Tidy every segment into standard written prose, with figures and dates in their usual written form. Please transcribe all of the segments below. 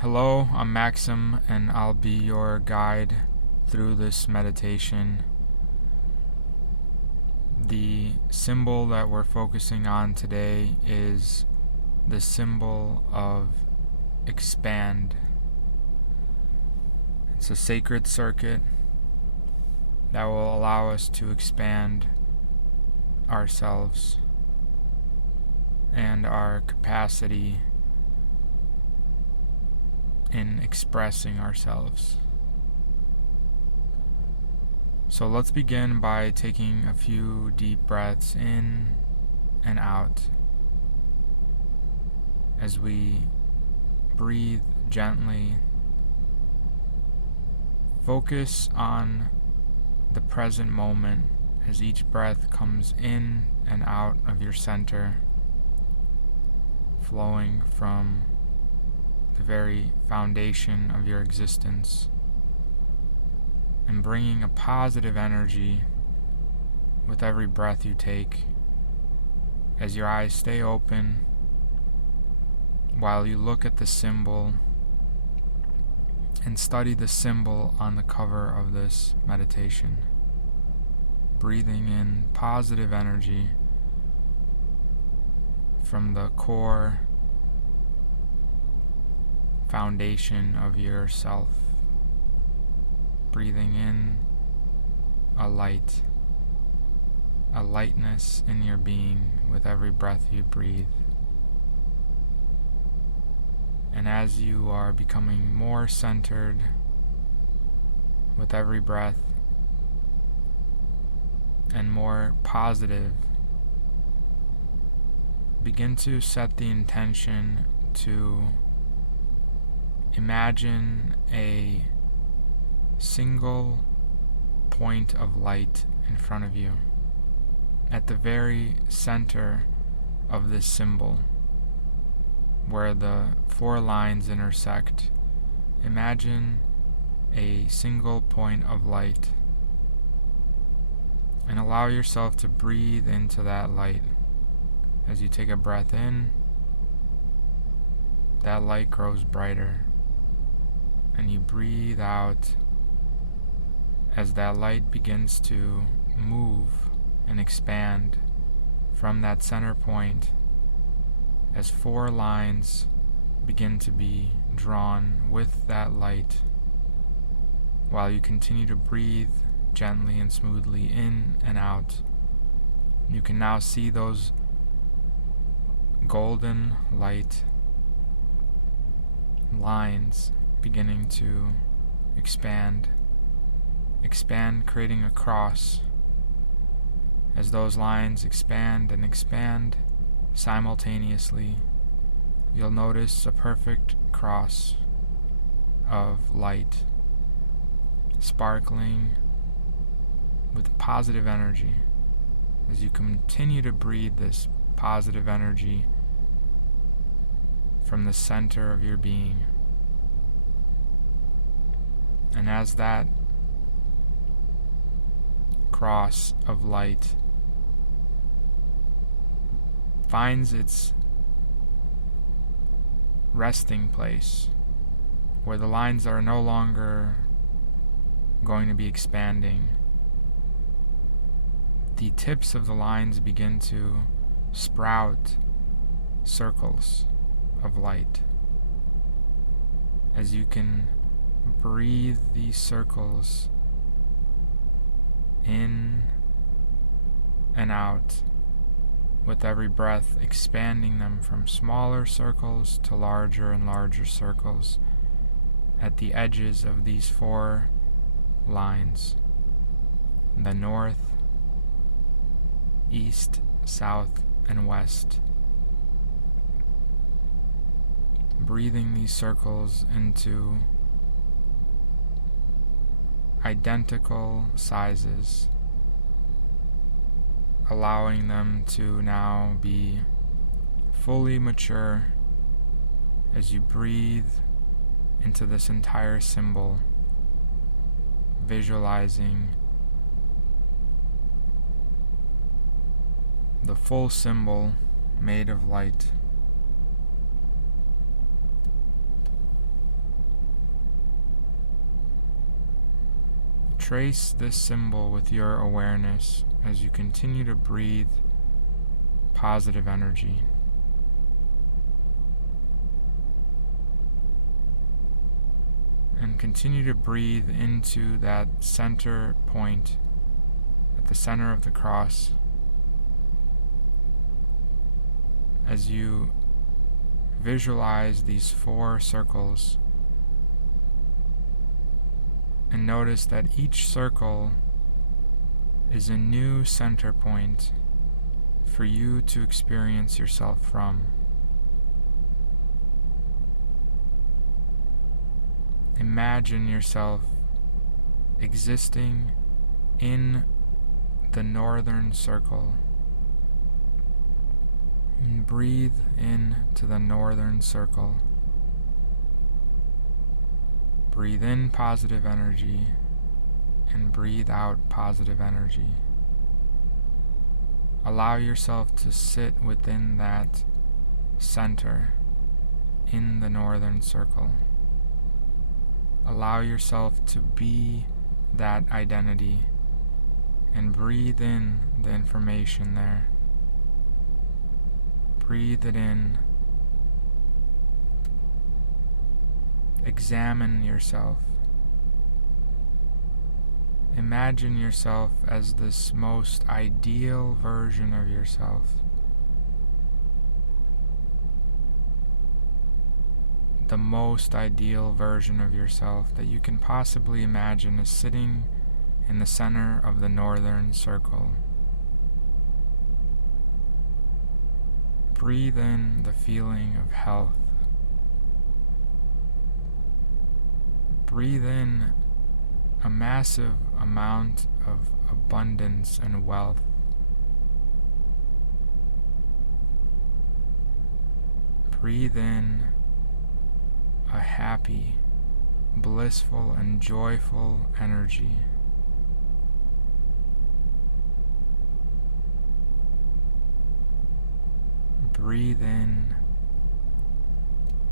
Hello, I'm Maxim, and I'll be your guide through this meditation. The symbol that we're focusing on today is the symbol of expand. It's a sacred circuit that will allow us to expand ourselves and our capacity in expressing ourselves. So let's begin by taking a few deep breaths in and out as we breathe gently. Focus on the present moment as each breath comes in and out of your center, flowing from the very foundation of your existence, and bringing a positive energy with every breath you take as your eyes stay open while you look at the symbol and study the symbol on the cover of this meditation, breathing in positive energy from the core foundation of yourself. Breathing in a lightness in your being with every breath you breathe. And as you are becoming more centered with every breath and more positive, begin to set the intention to imagine a single point of light in front of you at the very center of this symbol where the four lines intersect. Imagine a single point of light and allow yourself to breathe into that light. As you take a breath in, that light grows brighter, and you breathe out as that light begins to move and expand from that center point as four lines begin to be drawn with that light while you continue to breathe gently and smoothly in and out. You can now see those golden light lines beginning to expand, creating a cross. As those lines expand and expand simultaneously, you'll notice a perfect cross of light, sparkling with positive energy. As you continue to breathe this positive energy from the center of your being, and as that cross of light finds its resting place, where the lines are no longer going to be expanding, the tips of the lines begin to sprout circles of light. As you can breathe these circles in and out with every breath, expanding them from smaller circles to larger and larger circles at the edges of these four lines: the north, east, south, and west. Breathing these circles into identical sizes, allowing them to now be fully mature as you breathe into this entire symbol, visualizing the full symbol made of light. trace this symbol with your awareness as you continue to breathe positive energy. And continue to breathe into that center point at the center of the cross as you visualize these 4 circles, and notice that each circle is a new center point for you to experience yourself from. Imagine yourself existing in the northern circle. And breathe into the northern circle. Breathe in positive energy and breathe out positive energy. Allow yourself to sit within that center in the northern circle. Allow yourself to be that identity and breathe in the information there. Breathe it in. Examine yourself. Imagine yourself as this most ideal version of yourself. The most ideal version of yourself that you can possibly imagine is sitting in the center of the northern circle. Breathe in the feeling of health. Breathe in a massive amount of abundance and wealth. Breathe in a happy, blissful, and joyful energy. Breathe in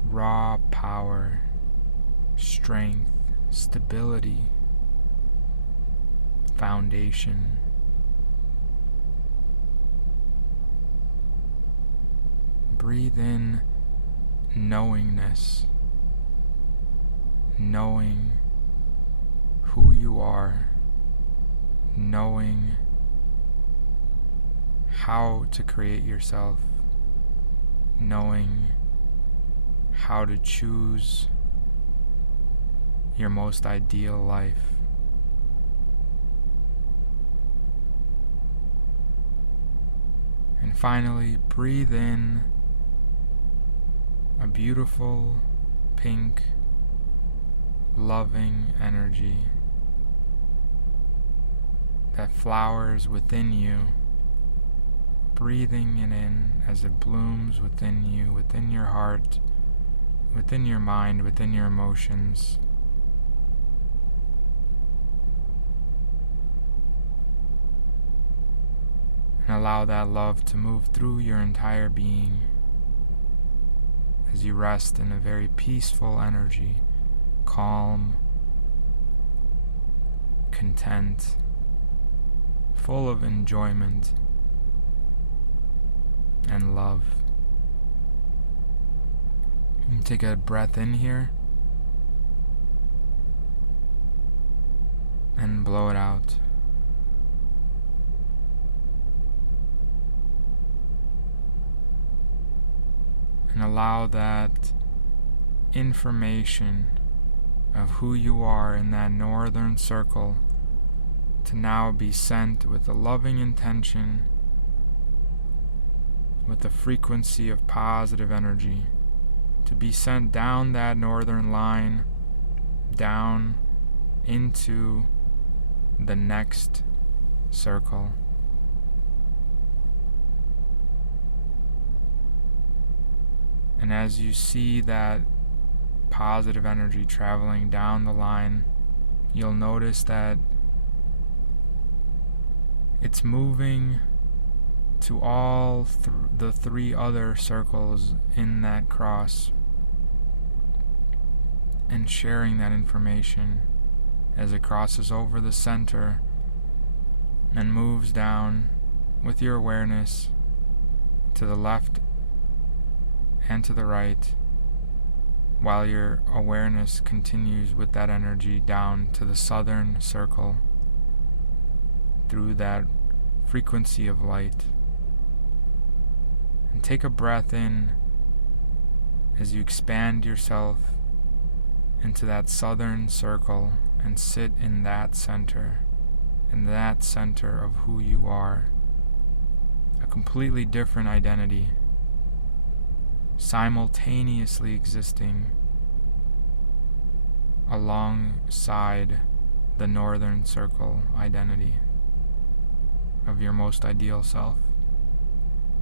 raw power, strength, stability, foundation. Breathe in knowingness, knowing who you are, knowing how to create yourself, knowing how to choose your most ideal life. And finally, breathe in a beautiful, pink, loving energy that flowers within you, breathing it in as it blooms within you, within your heart, within your mind, within your emotions. And allow that love to move through your entire being as you rest in a very peaceful energy, calm, content, full of enjoyment and love. You take a breath in here and blow it out. And allow that information of who you are in that northern circle to now be sent with a loving intention, with the frequency of positive energy, to be sent down that northern line, down into the next circle. And as you see that positive energy traveling down the line, you'll notice that it's moving to all the 3 other circles in that cross and sharing that information as it crosses over the center and moves down with your awareness to the left and to the right, while your awareness continues with that energy down to the southern circle through that frequency of light. And take a breath in as you expand yourself into that southern circle and sit in that center of who you are, a completely different identity, simultaneously existing alongside the northern circle identity of your most ideal self,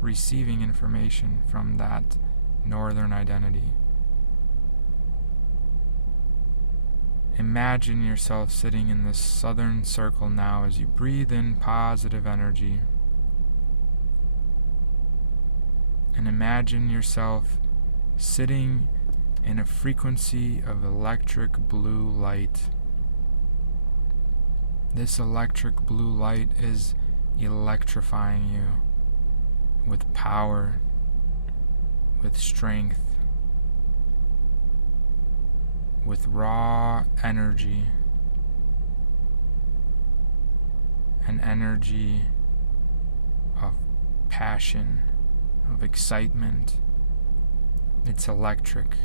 receiving information from that northern identity. Imagine yourself sitting in this southern circle now as you breathe in positive energy. And imagine yourself sitting in a frequency of electric blue light. This electric blue light is electrifying you with power, with strength, with raw energy, an energy of passion, of excitement. It's electric.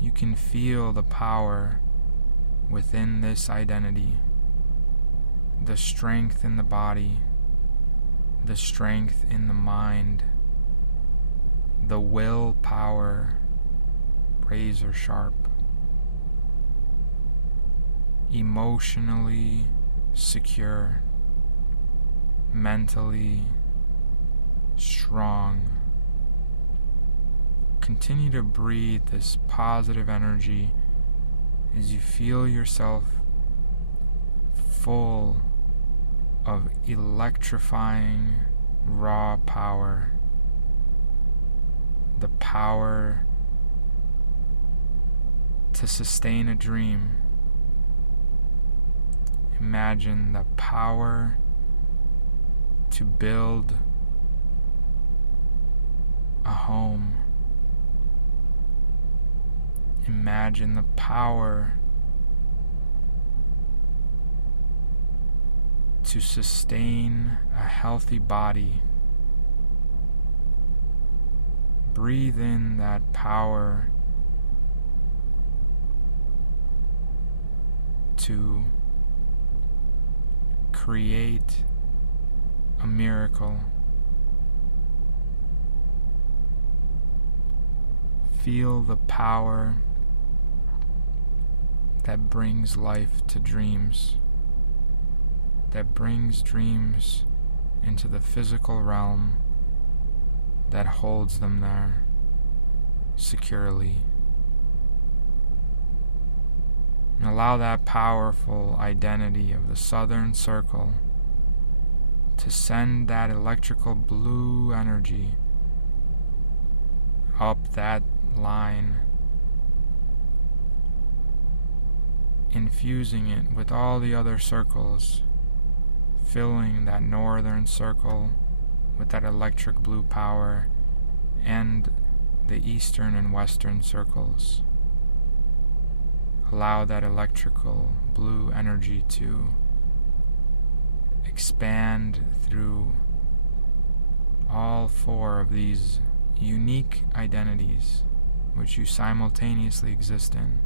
You can feel the power within this identity, the strength in the body, the strength in the mind, the willpower, razor sharp, emotionally secure, mentally strong. Continue to breathe this positive energy as you feel yourself full of electrifying raw power, the power to sustain a dream. Imagine the power to build a home. Imagine the power to sustain a healthy body. Breathe in that power to create a miracle. Feel the power that brings life to dreams, that brings dreams into the physical realm, that holds them there securely. And allow that powerful identity of the southern circle to send that electrical blue energy up that line, infusing it with all the other circles, filling that northern circle with that electric blue power and the eastern and western circles. Allow that electrical blue energy to expand through all four of these unique identities which you simultaneously exist in.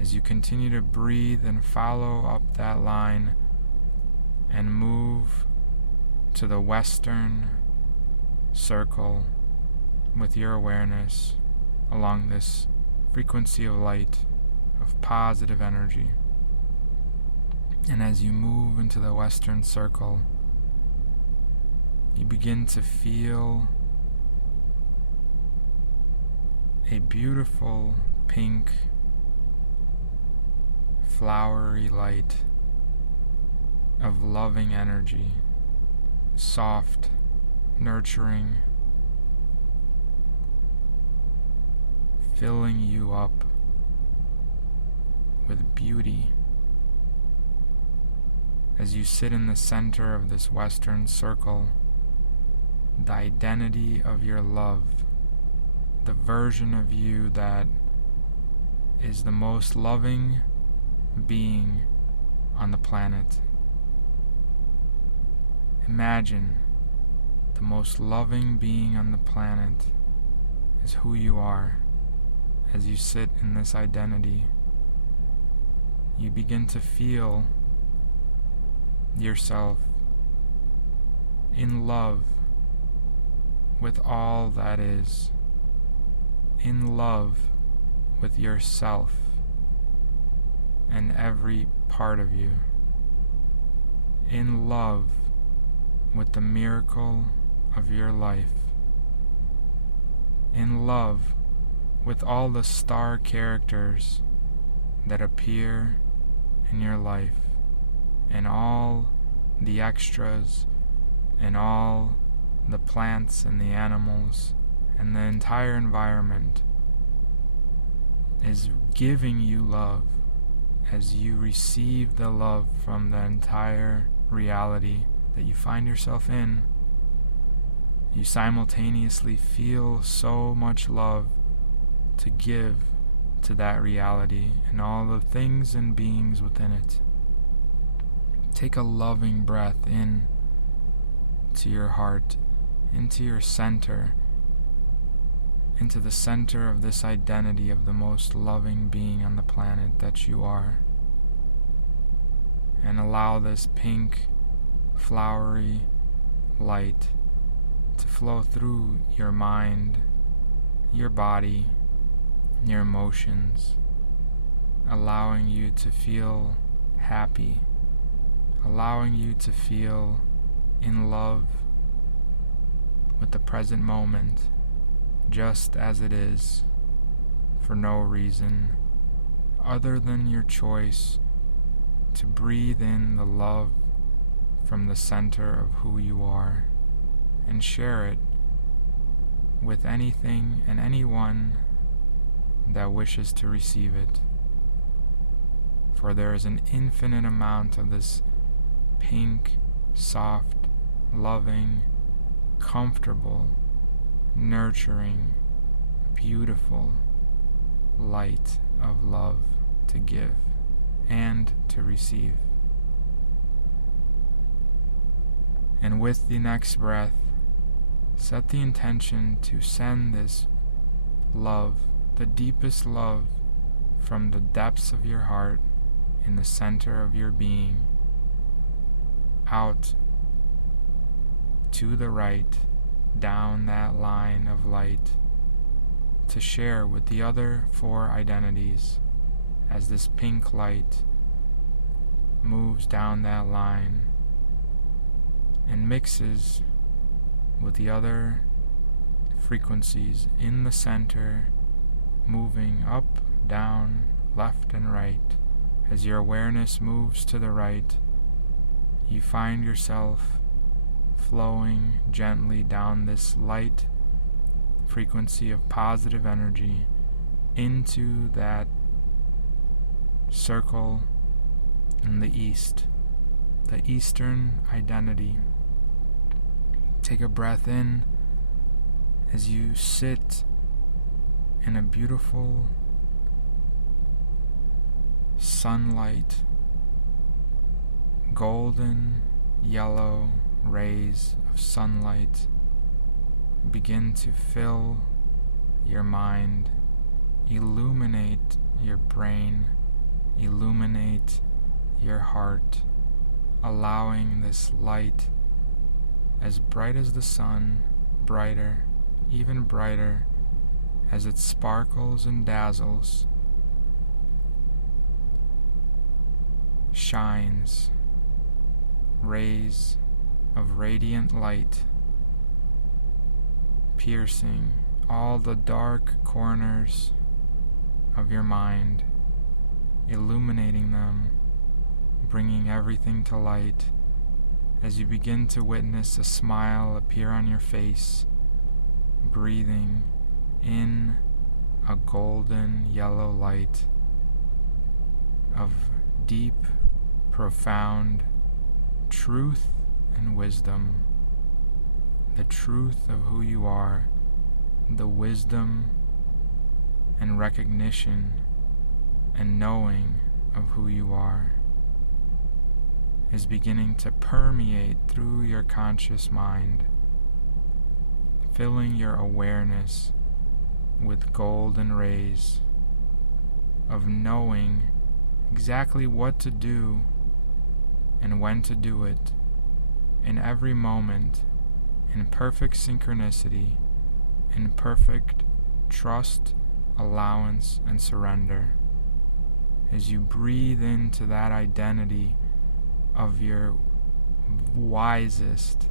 As you continue to breathe and follow up that line and move to the western circle with your awareness along this frequency of light, of positive energy. And as you move into the western circle, you begin to feel a beautiful pink, flowery light of loving energy, soft, nurturing, filling you up with beauty. As you sit in the center of this Western circle, the identity of your love, the version of you that is the most loving being on the planet. Imagine the most loving being on the planet is who you are. As you sit in this identity, you begin to feel yourself in love with all that is, in love with yourself and every part of you, in love with the miracle of your life, in love with all the star characters that appear in your life, and all the extras, and all the plants and the animals, and the entire environment is giving you love as you receive the love from the entire reality that you find yourself in. You simultaneously feel so much love to give to that reality and all the things and beings within it. Take a loving breath in to your heart, into your center, into the center of this identity of the most loving being on the planet that you are. And allow this pink, flowery light to flow through your mind, your body, your emotions, allowing you to feel happy, allowing you to feel in love with the present moment, just as it is, for no reason other than your choice to breathe in the love from the center of who you are and share it with anything and anyone that wishes to receive it. For there is an infinite amount of this pink, soft, loving, comfortable, nurturing, beautiful light of love to give and to receive. And with the next breath, set the intention to send this love, the deepest love from the depths of your heart in the center of your being, out to the right, down that line of light, to share with the other 4 identities as this pink light moves down that line and mixes with the other frequencies in the center, moving up, down, left, and right. As your awareness moves to the right, you find yourself flowing gently down this light frequency of positive energy into that circle in the east, the Eastern identity. Take a breath in as you sit in a beautiful sunlight, golden yellow rays of sunlight begin to fill your mind, illuminate your brain, illuminate your heart, allowing this light as bright as the sun, brighter, even brighter, as it sparkles and dazzles, shines, rays of radiant light, piercing all the dark corners of your mind, illuminating them, bringing everything to light as you begin to witness a smile appear on your face, breathing in a golden yellow light of deep, profound truth and wisdom, the truth of who you are, the wisdom and recognition and knowing of who you are is beginning to permeate through your conscious mind, filling your awareness with golden rays of knowing exactly what to do and when to do it in every moment, in perfect synchronicity, in perfect trust, allowance, and surrender. As you breathe into that identity of your wisest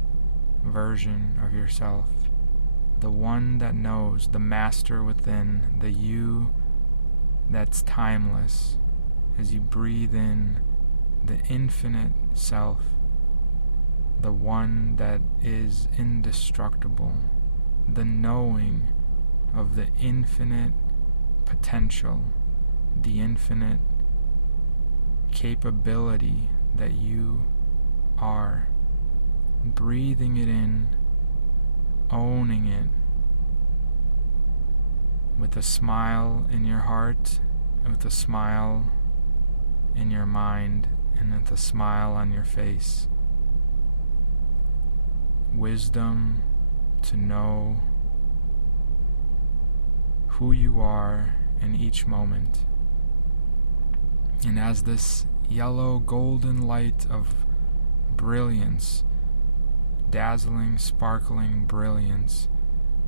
version of yourself, the one that knows, the master within, the you that's timeless, as you breathe in the infinite self, the one that is indestructible, the knowing of the infinite potential, the infinite capability that you are, breathing it in, owning it, with a smile in your heart, with a smile in your mind, and with a smile on your face. Wisdom to know who you are in each moment. And as this yellow golden light of brilliance, dazzling, sparkling brilliance,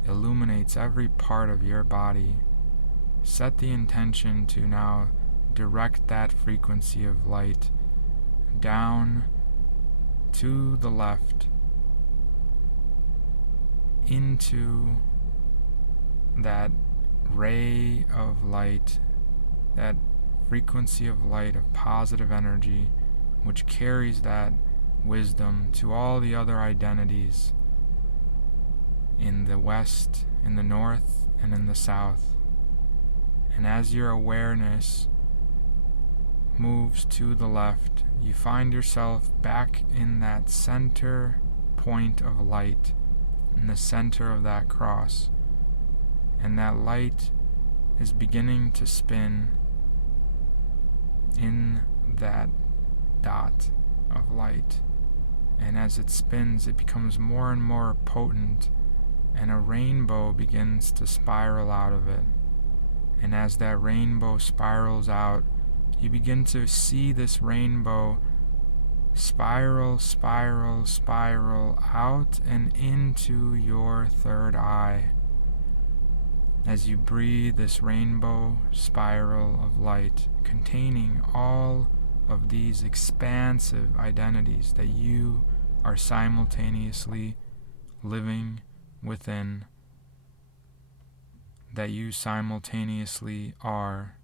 illuminates every part of your body, set the intention to now direct that frequency of light down to the left into that ray of light, that frequency of light of positive energy, which carries that wisdom to all the other identities in the west, in the north, and in the south. And as your awareness moves to the left, you find yourself back in that center point of light, in the center of that cross. And that light is beginning to spin in that dot of light. And as it spins, it becomes more and more potent, and a rainbow begins to spiral out of it. And as that rainbow spirals out, you begin to see this rainbow spiral, spiral, spiral out and into your third eye. As you breathe this rainbow spiral of light containing all of these expansive identities that you are simultaneously living within, that you simultaneously are.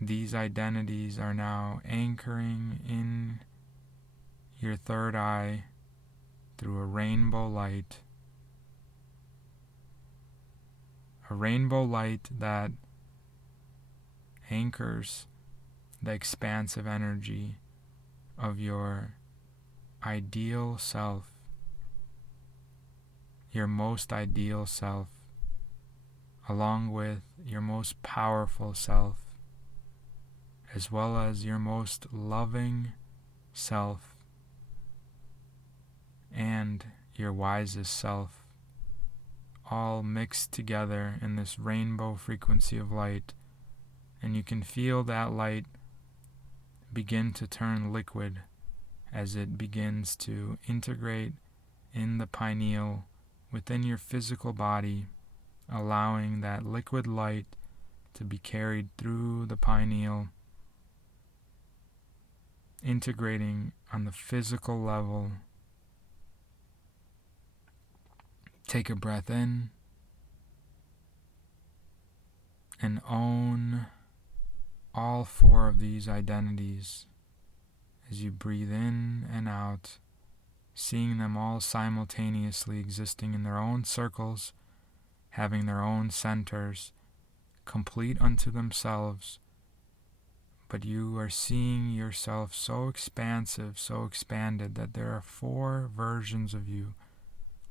These identities are now anchoring in your third eye through a rainbow light. A rainbow light that anchors the expansive energy of your ideal self, your most ideal self, along with your most powerful self, as well as your most loving self and your wisest self, all mixed together in this rainbow frequency of light. And you can feel that light begin to turn liquid as it begins to integrate in the pineal within your physical body, allowing that liquid light to be carried through the pineal, integrating on the physical level. Take a breath in and own all four of these identities as you breathe in and out, seeing them all simultaneously existing in their own circles, having their own centers, complete unto themselves, but you are seeing yourself so expansive, so expanded, that there are 4 versions of you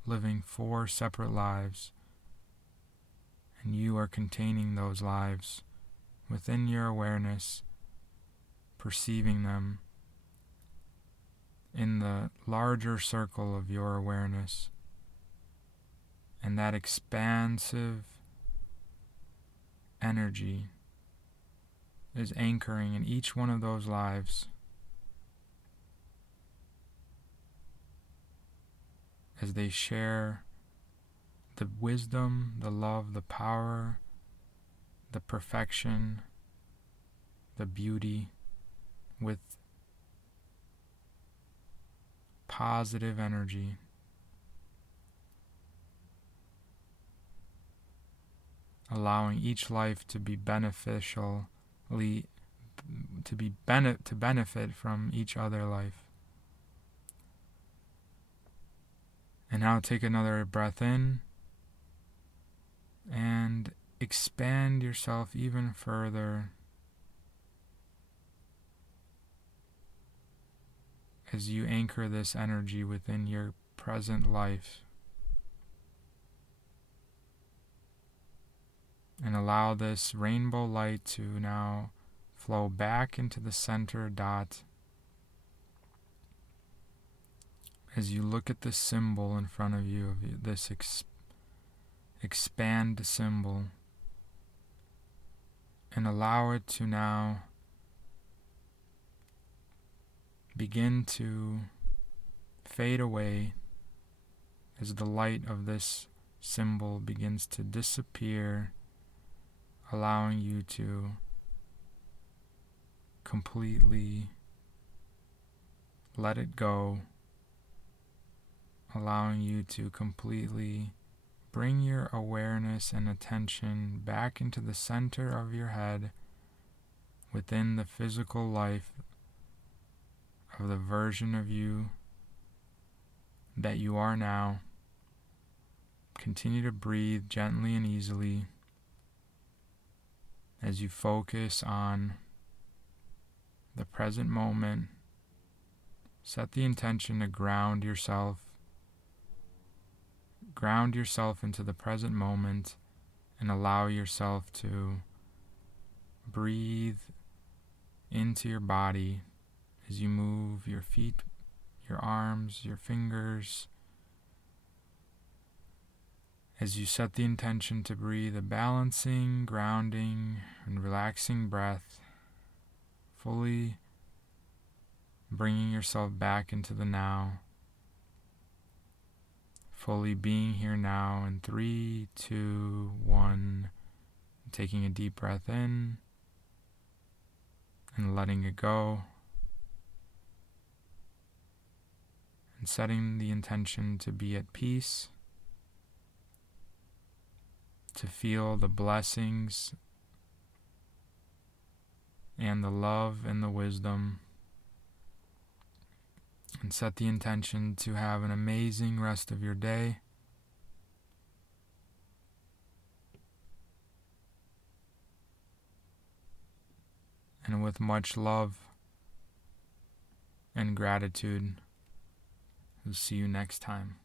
living 4 separate lives, and you are containing those lives within your awareness, perceiving them in the larger circle of your awareness. And that expansive energy is anchoring in each one of those lives as they share the wisdom, the love, the power, the perfection, the beauty with positive energy. Allowing each life to be to benefit from each other life. And now take another breath in and expand yourself even further as you anchor this energy within your present life. And allow this rainbow light to now flow back into the center dot as you look at this symbol in front of you, this expand symbol, and allow it to now begin to fade away as the light of this symbol begins to disappear, allowing you to completely let it go, allowing you to completely bring your awareness and attention back into the center of your head within the physical life of the version of you that you are now. Continue to breathe gently and easily as you focus on the present moment. Set the intention to ground yourself into the present moment, and allow yourself to breathe into your body as you move your feet, your arms, your fingers. As you set the intention to breathe a balancing, grounding, and relaxing breath, fully bringing yourself back into the now, fully being here now in 3, 2, 1, taking a deep breath in and letting it go, and setting the intention to be at peace, to feel the blessings and the love and the wisdom, and set the intention to have an amazing rest of your day. And with much love and gratitude, we'll see you next time.